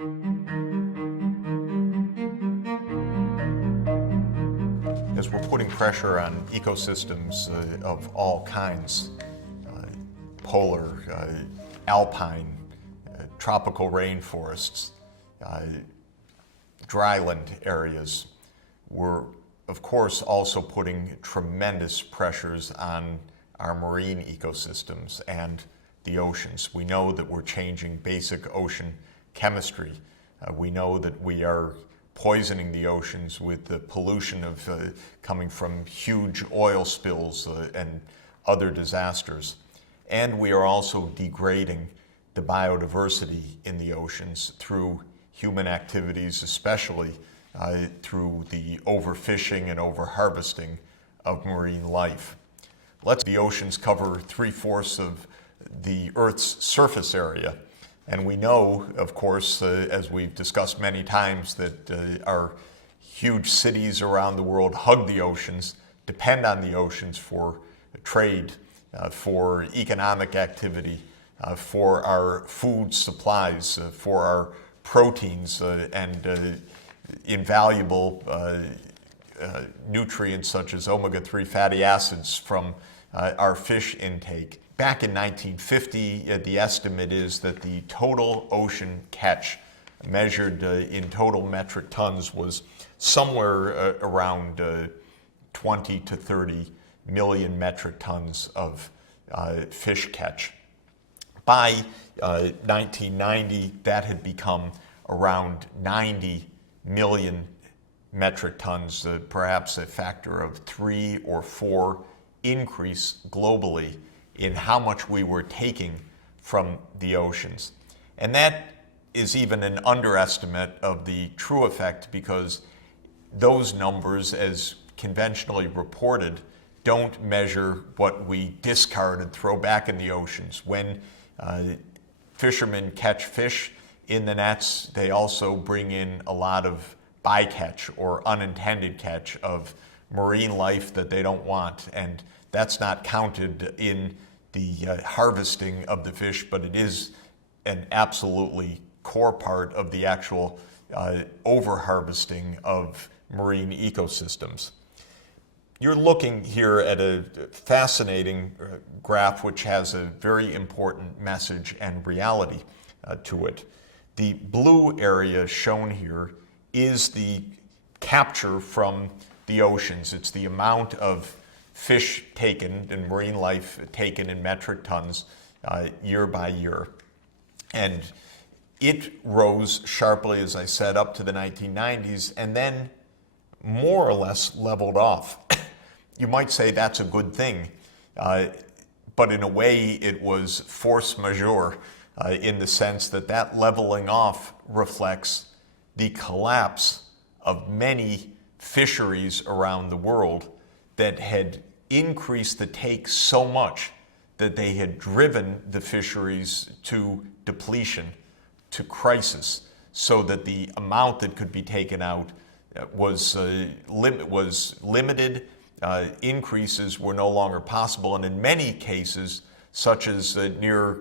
As we're putting pressure on ecosystems of all kinds, polar, alpine, tropical rainforests, dryland areas, we're of course also putting tremendous pressures on our marine ecosystems and the oceans. We know that we're changing basic ocean chemistry. We know that we are poisoning the oceans with the pollution of coming from huge oil spills and other disasters. And we are also degrading the biodiversity in the oceans through human activities, especially through the overfishing and overharvesting of marine life. The oceans cover 3/4 of the Earth's surface area. And we know, of course, as we've discussed many times, that our huge cities around the world hug the oceans, depend on the oceans for trade, for economic activity, for our food supplies, for our proteins and invaluable nutrients such as omega-3 fatty acids from our fish intake. Back in 1950, the estimate is that the total ocean catch measured in total metric tons was somewhere around 20 to 30 million metric tons of fish catch. By 1990, that had become around 90 million metric tons, perhaps a factor of 3 or 4 increase globally in how much we were taking from the oceans. And that is even an underestimate of the true effect, because those numbers, as conventionally reported, don't measure what we discard and throw back in the oceans. When fishermen catch fish in the nets, they also bring in a lot of bycatch or unintended catch of marine life that they don't want. And that's not counted in the harvesting of the fish, but it is an absolutely core part of the actual over-harvesting of marine ecosystems. You're looking here at a fascinating graph which has a very important message and reality to it. The blue area shown here is the capture from the oceans. It's the amount of fish taken and marine life taken in metric tons year by year. And it rose sharply, as I said, up to the 1990s, and then more or less leveled off. You might say that's a good thing, but in a way it was force majeure in the sense that that leveling off reflects the collapse of many fisheries around the world that had increased the take so much that they had driven the fisheries to depletion, to crisis, so that the amount that could be taken out was limited. Increases were no longer possible, and in many cases, such as near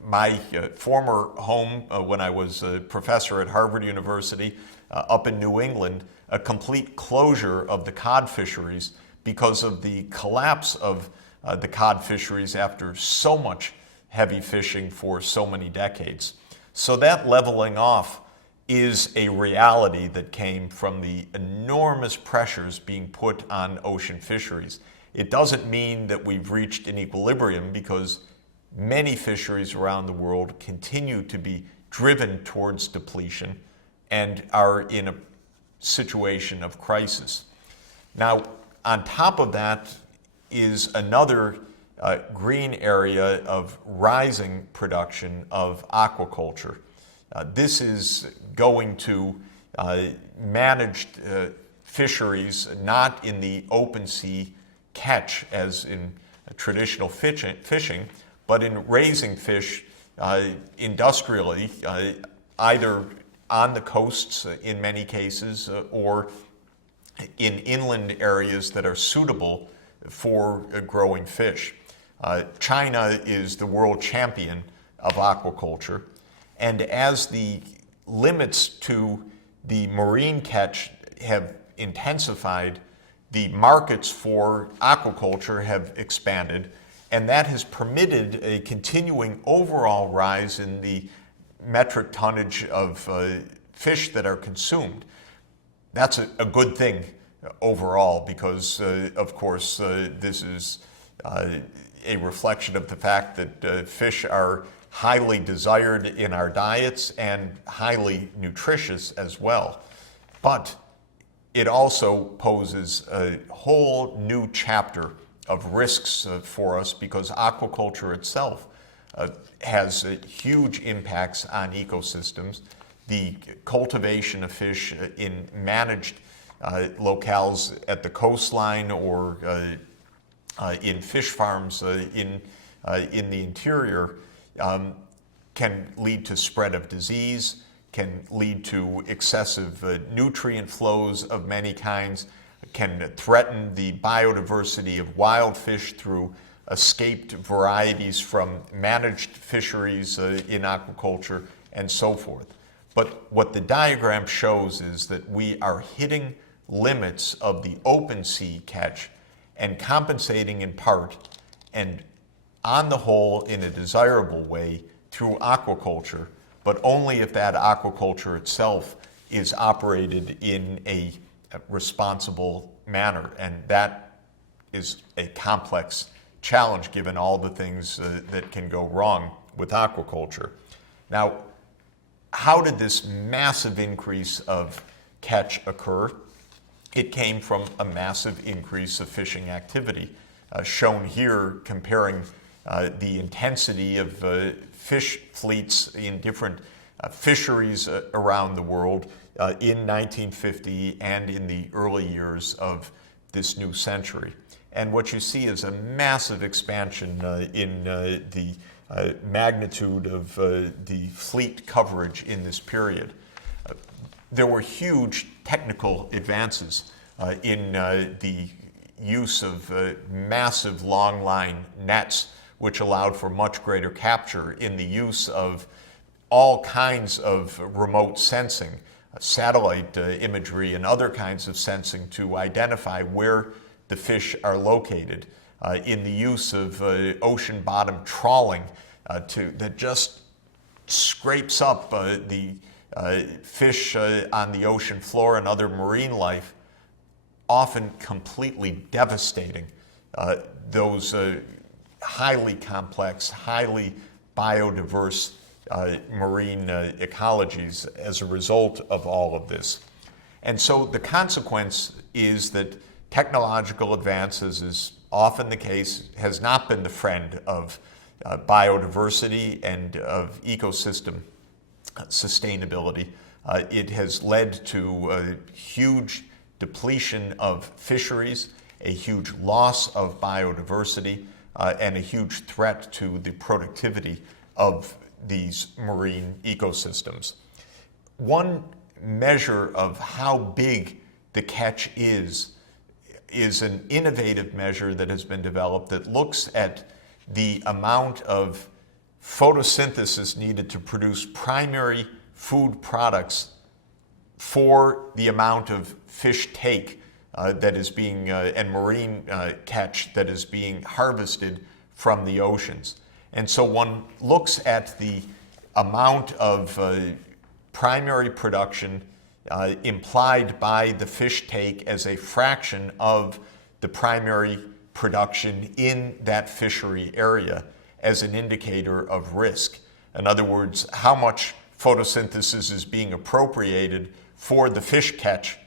my former home when I was a professor at Harvard University up in New England, a complete closure of the cod fisheries because of the collapse of the cod fisheries after so much heavy fishing for so many decades. So that leveling off is a reality that came from the enormous pressures being put on ocean fisheries. It doesn't mean that we've reached an equilibrium, because many fisheries around the world continue to be driven towards depletion and are in a situation of crisis. Now, on top of that is another green area of rising production of aquaculture. This is going to managed fisheries, not in the open sea catch as in traditional fishing, but in raising fish industrially, either on the coasts in many cases or in inland areas that are suitable for growing fish. China is the world champion of aquaculture, and as the limits to the marine catch have intensified, the markets for aquaculture have expanded, and that has permitted a continuing overall rise in the metric tonnage of fish that are consumed. That's a good thing overall because, of course, this is a reflection of the fact that fish are highly desired in our diets and highly nutritious as well. But it also poses a whole new chapter of risks for us because aquaculture itself has huge impacts on ecosystems. The cultivation of fish in managed locales at the coastline or in fish farms in the interior can lead to spread of disease, can lead to excessive nutrient flows of many kinds, can threaten the biodiversity of wild fish through escaped varieties from managed fisheries in aquaculture, and so forth. But what the diagram shows is that we are hitting limits of the open sea catch and compensating in part, and on the whole in a desirable way, through aquaculture, but only if that aquaculture itself is operated in a responsible manner. And that is a complex challenge given all the things that can go wrong with aquaculture. Now, how did this massive increase of catch occur? It came from a massive increase of fishing activity, shown here comparing the intensity of fish fleets in different fisheries around the world in 1950 and in the early years of this new century. And what you see is a massive expansion in the magnitude of the fleet coverage in this period. There were huge technical advances in the use of massive long line nets, which allowed for much greater capture, in the use of all kinds of remote sensing, satellite imagery and other kinds of sensing to identify where the fish are located, in the use of ocean bottom trawling that just scrapes up the fish on the ocean floor and other marine life, often completely devastating those highly complex, highly biodiverse marine ecologies as a result of all of this. And so the consequence is that technological advances, is often the case, has not been the friend of biodiversity and of ecosystem sustainability. It has led to a huge depletion of fisheries, a huge loss of biodiversity, and a huge threat to the productivity of these marine ecosystems. One measure of how big the catch is an innovative measure that has been developed that looks at the amount of photosynthesis needed to produce primary food products for the amount of fish take that is being, and marine catch that is being harvested from the oceans. And so one looks at the amount of primary production implied by the fish take as a fraction of the primary production in that fishery area as an indicator of risk. In other words, how much photosynthesis is being appropriated for the fish catch,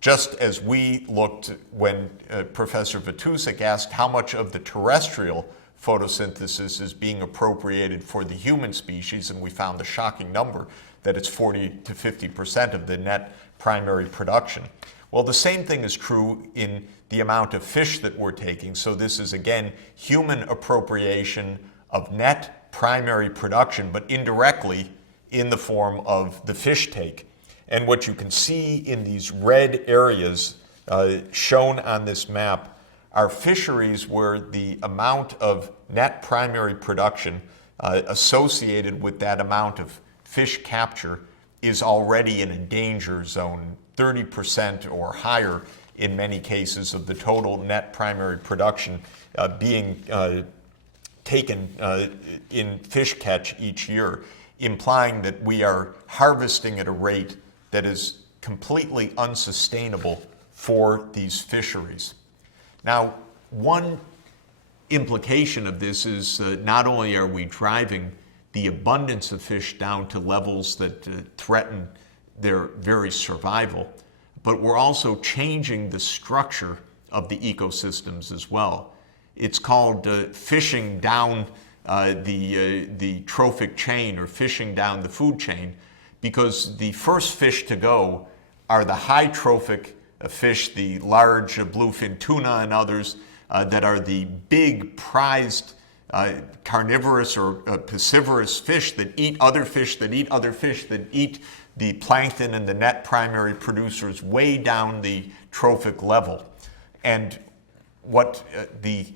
just as we looked when Professor Vitousek asked how much of the terrestrial photosynthesis is being appropriated for the human species, and we found the shocking number that it's 40 to 50% of the net primary production. Well, the same thing is true in the amount of fish that we're taking. So this is, again, human appropriation of net primary production, but indirectly in the form of the fish take. And what you can see in these red areas shown on this map are fisheries where the amount of net primary production associated with that amount of fish capture is already in a danger zone, 30% or higher in many cases of the total net primary production being taken in fish catch each year, implying that we are harvesting at a rate that is completely unsustainable for these fisheries. Now, one implication of this is not only are we driving the abundance of fish down to levels that threaten their very survival, but we're also changing the structure of the ecosystems as well. It's called fishing down the trophic chain, or fishing down the food chain, because the first fish to go are the high trophic fish, the large bluefin tuna and others that are the big prized carnivorous or piscivorous fish that eat other fish that eat other fish that eat the plankton and the net primary producers way down the trophic level. And what the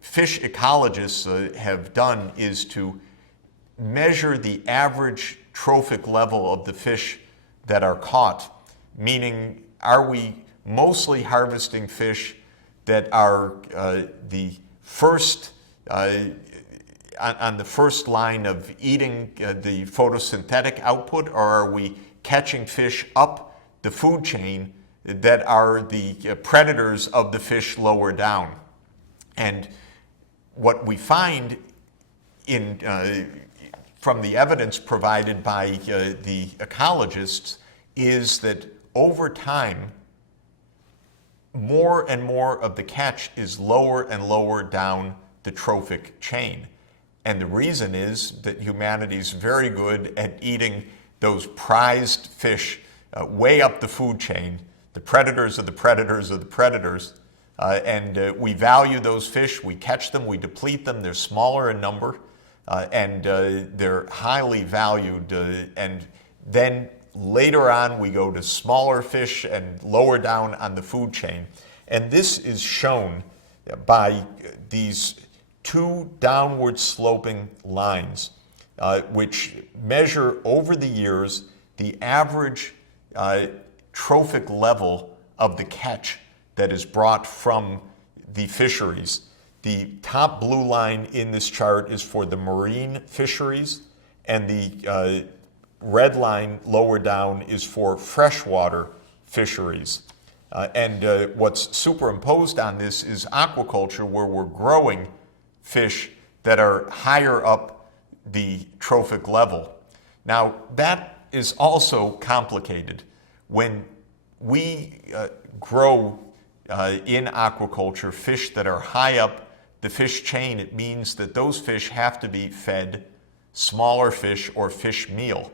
fish ecologists have done is to measure the average trophic level of the fish that are caught, meaning are we mostly harvesting fish that are the first on the first line of eating the photosynthetic output, or are we catching fish up the food chain that are the predators of the fish lower down? And what we find from the evidence provided by the ecologists is that over time, more and more of the catch is lower and lower down the trophic chain. And the reason is that humanity is very good at eating those prized fish way up the food chain, the predators of the predators of the predators, and we value those fish, we catch them, we deplete them, they're smaller in number, and they're highly valued, and then later on we go to smaller fish and lower down on the food chain. And this is shown by these two downward sloping lines, which measure over the years the average trophic level of the catch that is brought from the fisheries. The top blue line in this chart is for the marine fisheries, and the red line lower down is for freshwater fisheries. And what's superimposed on this is aquaculture, where we're growing fish that are higher up the trophic level. Now, that is also complicated. When we grow in aquaculture fish that are high up the fish chain, it means that those fish have to be fed smaller fish or fish meal.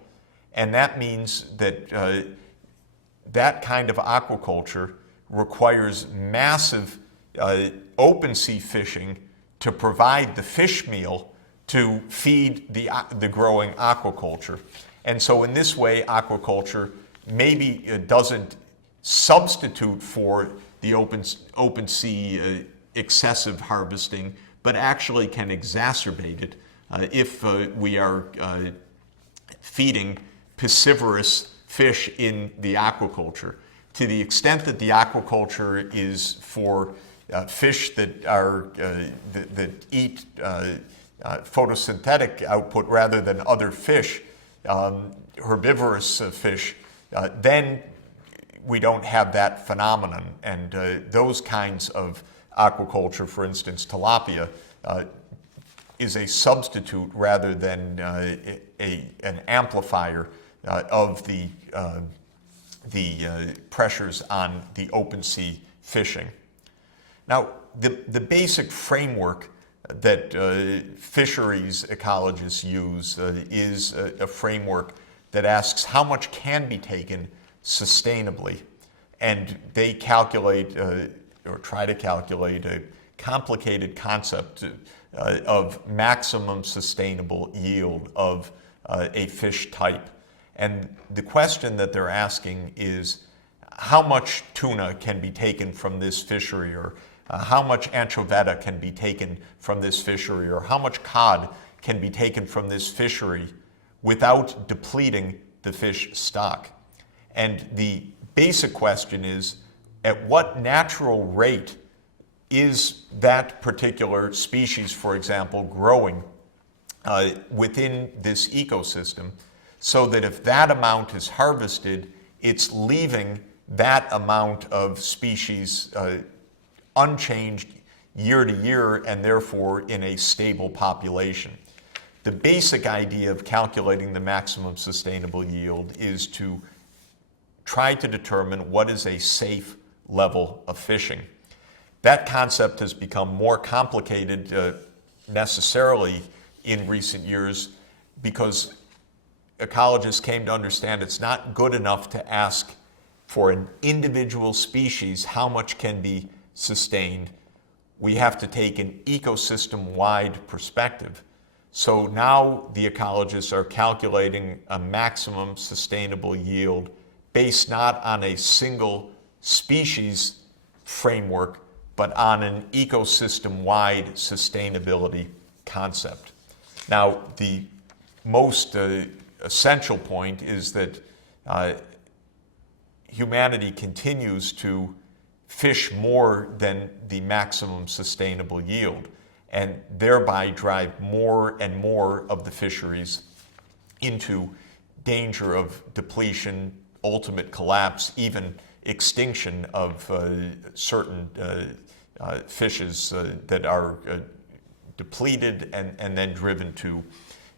And that means that that kind of aquaculture requires massive open sea fishing to provide the fish meal to feed the growing aquaculture. And so in this way, aquaculture maybe doesn't substitute for the open sea excessive harvesting, but actually can exacerbate it if we are feeding piscivorous fish in the aquaculture. To the extent that the aquaculture is for fish that are that eat photosynthetic output rather than other fish, herbivorous fish, then we don't have that phenomenon. And those kinds of aquaculture, for instance, tilapia, is a substitute rather than an amplifier of the pressures on the open sea fishing. Now, the basic framework that fisheries ecologists use is a framework that asks how much can be taken sustainably. And they calculate or try to calculate a complicated concept of maximum sustainable yield of a fish type. And the question that they're asking is how much tuna can be taken from this fishery, or how much anchoveta can be taken from this fishery, or how much cod can be taken from this fishery without depleting the fish stock. And the basic question is, at what natural rate is that particular species, for example, growing within this ecosystem, so that if that amount is harvested, it's leaving that amount of species unchanged year to year and therefore in a stable population. The basic idea of calculating the maximum sustainable yield is to try to determine what is a safe level of fishing. That concept has become more complicated necessarily in recent years because ecologists came to understand it's not good enough to ask for an individual species how much can be sustained. We have to take an ecosystem-wide perspective. So now the ecologists are calculating a maximum sustainable yield based not on a single species framework, but on an ecosystem-wide sustainability concept. Now, the most essential point is that humanity continues to fish more than the maximum sustainable yield, and thereby drive more and more of the fisheries into danger of depletion, ultimate collapse, even extinction of certain fishes that are depleted and then driven to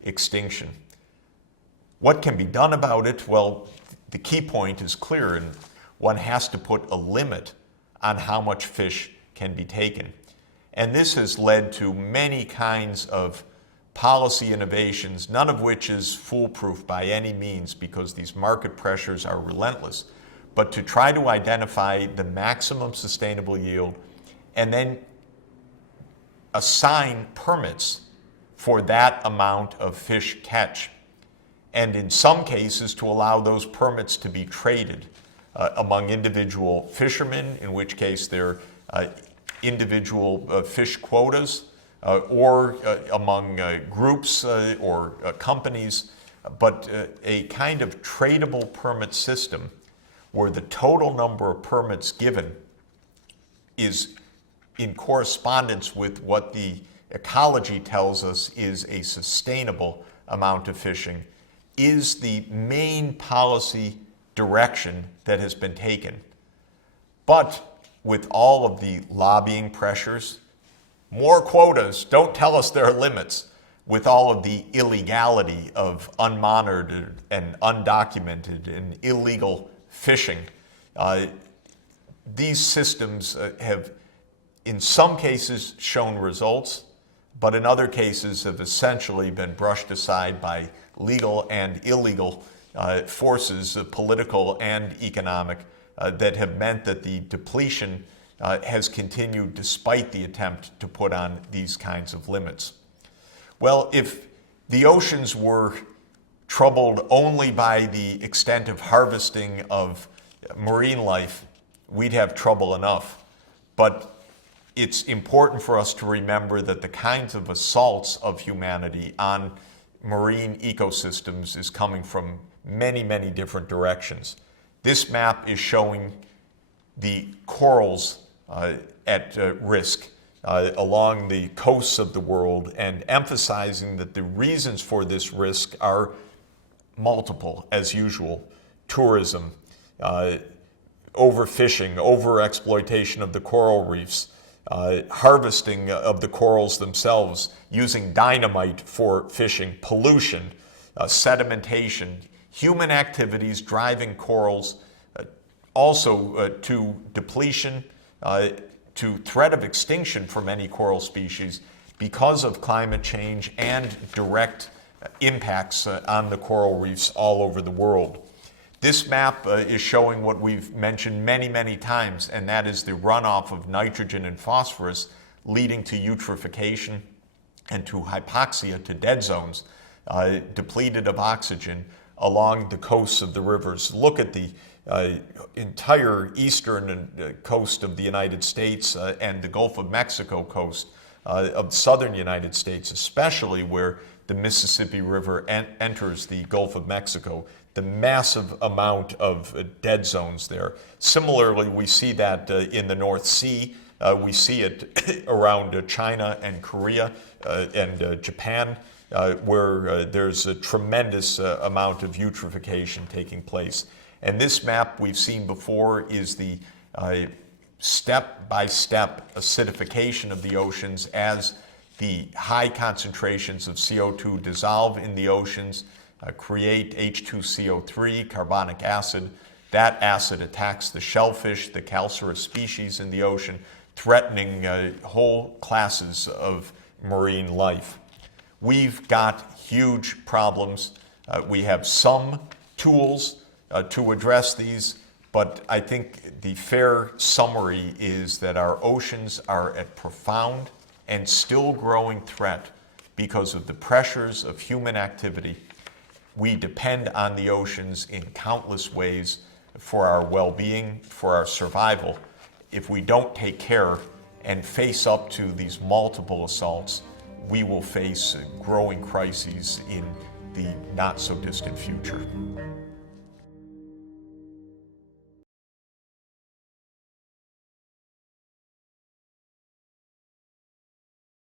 extinction. What can be done about it? Well, the key point is clear, and one has to put a limit on how much fish can be taken. And this has led to many kinds of policy innovations, none of which is foolproof by any means because these market pressures are relentless, but to try to identify the maximum sustainable yield and then assign permits for that amount of fish catch. And in some cases to allow those permits to be traded among individual fishermen, in which case they're individual fish quotas, or among groups or companies, but a kind of tradable permit system where the total number of permits given is in correspondence with what the ecology tells us is a sustainable amount of fishing, is the main policy direction that has been taken. But with all of the lobbying pressures, more quotas, don't tell us there are limits, with all of the illegality of unmonitored and undocumented and illegal fishing, these systems have in some cases shown results, but in other cases have essentially been brushed aside by legal and illegal forces, political and economic, that have meant that the depletion has continued despite the attempt to put on these kinds of limits. Well, if the oceans were troubled only by the extent of harvesting of marine life, we'd have trouble enough. But it's important for us to remember that the kinds of assaults of humanity on marine ecosystems is coming from many, many different directions. This map is showing the corals at risk along the coasts of the world and emphasizing that the reasons for this risk are multiple, as usual. Tourism, overfishing, overexploitation of the coral reefs, harvesting of the corals themselves, using dynamite for fishing, pollution, sedimentation, human activities driving corals also to depletion, to threat of extinction for many coral species because of climate change and direct impacts on the coral reefs all over the world. This map is showing what we've mentioned many, many times, and that is the runoff of nitrogen and phosphorus leading to eutrophication and to hypoxia, to dead zones, depleted of oxygen along the coasts of the rivers. Look at the entire eastern coast of the United States and the Gulf of Mexico coast of southern United States, especially where the Mississippi River enters the Gulf of Mexico. the massive amount of dead zones there. Similarly, we see that in the North Sea. We see it around China and Korea and Japan, where there's a tremendous amount of eutrophication taking place. And this map we've seen before is the step-by-step acidification of the oceans as the high concentrations of CO2 dissolve in the oceans, create H2CO3, carbonic acid. That acid attacks the shellfish, the calcareous species in the ocean, threatening whole classes of marine life. We've got huge problems. We have some tools to address these, but I think the fair summary is that our oceans are at profound and still growing threat because of the pressures of human activity. We depend on the oceans in countless ways for our well-being, for our survival. If we don't take care and face up to these multiple assaults, we will face growing crises in the not-so-distant future.